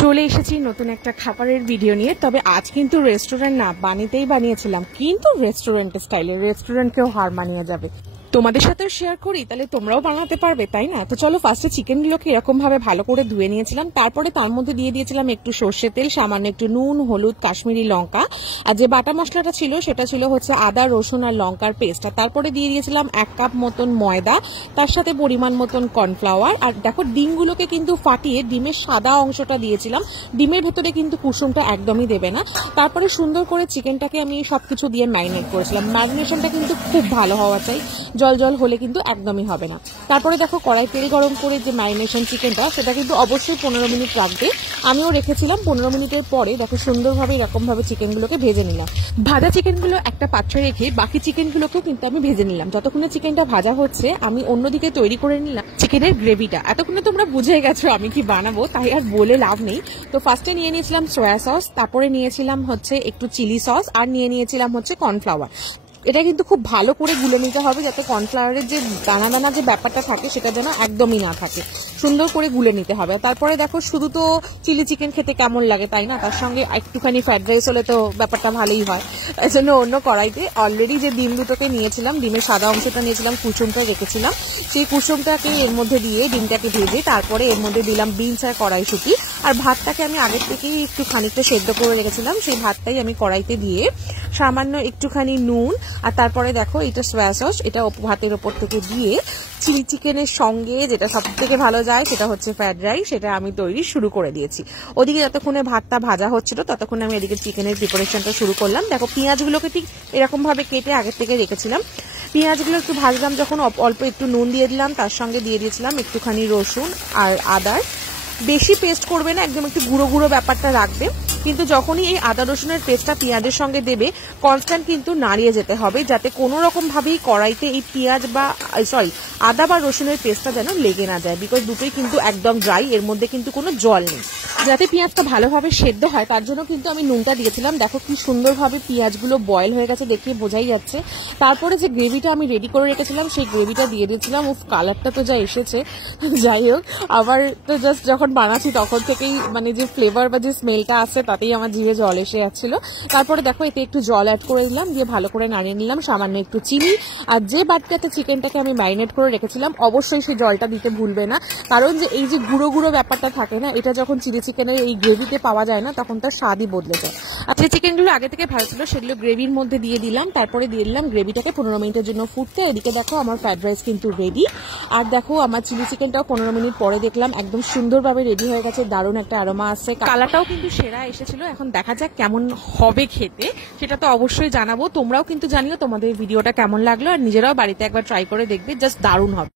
চলে এসেছি নতুন একটা খাবারের ভিডিও নিয়ে। তবে আজ কিন্তু রেস্টুরেন্ট না, বানিতেই বানিয়েছিলাম, কিন্তু রেস্টুরেন্ট স্টাইলে, রেস্টুরেন্টকেও হার মানিয়ে যাবে। তোমাদের সাথেও শেয়ার করি, তাহলে তোমরাও বানাতে পারবে, তাই না? তো চলো, ফার্স্টে চিকেনগুলোকে এরকম ভাবে ভালো করে ধুয়ে নিয়েছিলাম। তারপরে তার মধ্যে দিয়ে দিয়েছিলাম একটু সর্ষে তেল, সামান্য একটু নুন, হলুদ, কাশ্মীরি লঙ্কা, আর যে বাটা মশলাটা ছিল সেটা ছিল হচ্ছে আদা, রসুন আর লঙ্কার পেস্ট। আর তারপরে দিয়ে দিয়েছিলাম 1 কাপ মতন ময়দা, তার সাথে পরিমাণ মতন কর্নফ্লাওয়ার। আর দেখো, ডিমগুলোকে কিন্তু ফাটিয়ে ডিমের সাদা অংশটা দিয়েছিলাম, ডিমের ভেতরে কিন্তু কুসুমটা একদমই দেবে না। তারপরে সুন্দর করে চিকেনটাকে আমি সবকিছু দিয়ে ম্যারিনেট করেছিলাম। ম্যারিনেশনটা কিন্তু খুব ভালো হওয়া চাই, জল জল হলে কিন্তু একদমই হবে না। তারপরে দেখো, কড়াই তেল গরম করে যে ম্যারিনেশন চিকেনটা, সেটা কিন্তু অবশ্যই 15 মিনিট রাখবে। আমিও রেখেছিলাম। 15 মিনিটের পরে দেখো সুন্দরভাবে এরকম ভাবে চিকেনগুলোকে ভেজে নিলাম। ভাজা চিকেনগুলো একটা পাত্রে রেখে বাকি চিকেনগুলোকেও কিন্তু আমি ভেজে নিলাম। যতক্ষণে চিকেনটা ভাজা হচ্ছে, আমি অন্যদিকে তৈরি করে নিলাম চিকেনের গ্রেভিটা। এতক্ষণে তোমরা বুঝে গেছো আমি কি বানাবো, তাই আর বলে লাভ নেই। তো ফার্স্টে নিয়ে নিয়েছিলাম সয়া সস, তারপরে নিয়েছিলাম হচ্ছে একটু চিলি সস, আর নিয়ে নিয়েছিলাম হচ্ছে কর্নফ্লাওয়ার। এটা কিন্তু খুব ভালো করে গুলে নিতে হবে, যাতে কর্নফ্লাওয়ারের যে দানা দানা যে ব্যাপারটা থাকে সেটা যেন একদমই না থাকে। সুন্দর করে গুলে নিতে হবে। তারপরে দেখো, শুধু তো চিলি চিকেন খেতে কেমন লাগে, তাই না? তার সঙ্গে একটুখানি ফ্রাইড রাইস হলে তো ব্যাপারটা ভালোই হয়। তাই জন্য অন্য কড়াইতে অলরেডি যে ডিম দুটোকে নিয়েছিলাম, ডিমের সাদা অংশটা নিয়েছিলাম, কুসুমটা রেখেছিলাম, সেই কুসুমটাকে এর মধ্যে দিয়ে ডিমটাকে ভেজে তারপরে এর মধ্যে দিলাম বিনস আর কড়াইশুঁটি। আর ভাতটাকে আমি আগের থেকেই একটু খানিকটা সেদ্ধ করে রেখেছিলাম, সেই ভাতটাই আমি কড়াইতে দিয়ে সামান্য একটুখানি নুন, আর তারপরে দেখো এটা সয়া সস, এটা ভাতের ওপর থেকে দিয়ে চিলি চিকেনের সঙ্গে যেটা সব থেকে ভালো যায় সেটা হচ্ছে ফ্রাইড রাইস, সেটা আমি তৈরি শুরু করে দিয়েছি। ওদিকে যতক্ষণে ভাতটা ভাজা হচ্ছিল ততক্ষণে আমি এদিকে চিকেনের প্রিপারেশনটা শুরু করলাম। দেখো, পেঁয়াজগুলোকে ঠিক এরকম ভাবে কেটে আগের থেকে রেখেছিলাম। পেঁয়াজগুলো একটু ভাজলাম, যখন অল্প একটু নুন দিয়ে দিলাম, তার সঙ্গে দিয়ে দিয়েছিলাম একটুখানি রসুন আর আদার। বেশি পেস্ট করবে না, একদম একটু গুঁড়ো গুঁড়ো ব্যাপারটা রাখবে। কিন্তু যখনই এই আদা রসুনের পেস্টটা পেঁয়াজের সঙ্গে দেবে, কনস্ট্যান্ট কিন্তু নাড়িয়ে যেতে হবে, যাতে কোনো রকম ভাবেই কড়াইতে এই পেঁয়াজ বা আদা বা রসুনের পেস্টটা যেন লেগে না যায়। বিকজ দুটোই কিন্তু একদম ড্রাই, এর মধ্যে কিন্তু কোনো জল নেই। যাতে পেঁয়াজটা ভালোভাবে সেদ্ধ হয় তার জন্য কিন্তু আমি নুনটা দিয়েছিলাম। দেখো কি সুন্দরভাবে পেঁয়াজগুলো বয়েল হয়ে গেছে, দেখে বোঝাই যাচ্ছে। তারপরে যে গ্রেভিটা আমি রেডি করে রেখেছিলাম সেই গ্রেভিটা দিয়ে দিয়েছিলাম। উফ, কালারটা তো যা এসেছে! যাই হোক, আবার তো জাস্ট যখন বানাচ্ছি তখন থেকেই মানে যে ফ্লেভার বা যে স্মেলটা আসছে তাতেই আমার জিভে জল এসে যাচ্ছিল। তারপরে দেখো, এতে একটু জল অ্যাড করে দিলাম, দিয়ে ভালো করে নাড়িয়ে নিলাম, সামান্য একটু চিনি। আর যে বাটিটাতে চিকেনটাকে আমি ম্যারিনেট করে রেখেছিলাম, অবশ্যই সেই জলটা দিতে ভুলবে না, কারণ যে এই যে গুঁড়ো গুঁড়ো ব্যাপারটা থাকে না, এটা যখন চিলি চিকেনের এই গ্রেভিতে পাওয়া যায় না, তখন তার স্বাদই বদলে যায়। আর যে চিকেনগুলো আগে থেকে ভালো ছিল সেগুলো গ্রেভির মধ্যে দিয়ে দিলাম। তারপরে দিয়ে দিলাম গ্রেভিটাকে 15 মিনিটের জন্য ফুটতে। এদিকে দেখো, আমার ফ্রাইড রাইস কিন্তু রেডি। আর দেখো, আমার চিলি চিকেনটাও 15 মিনিট পরে দেখলাম একদম সুন্দরভাবে রেডি হয়ে গেছে, দারুণ একটা অ্যারোমা আসছে, কালারটাও কিন্তু সেরা এসেছিল। এখন দেখা যাক কেমন হবে খেতে, সেটা তো অবশ্যই জানাবো। তোমরাও কিন্তু জানিও তোমাদের ভিডিওটা কেমন লাগলো, আর নিজেরাও বাড়িতে একবার ট্রাই করে দেখবে, জাস্ট দারুণ হবে।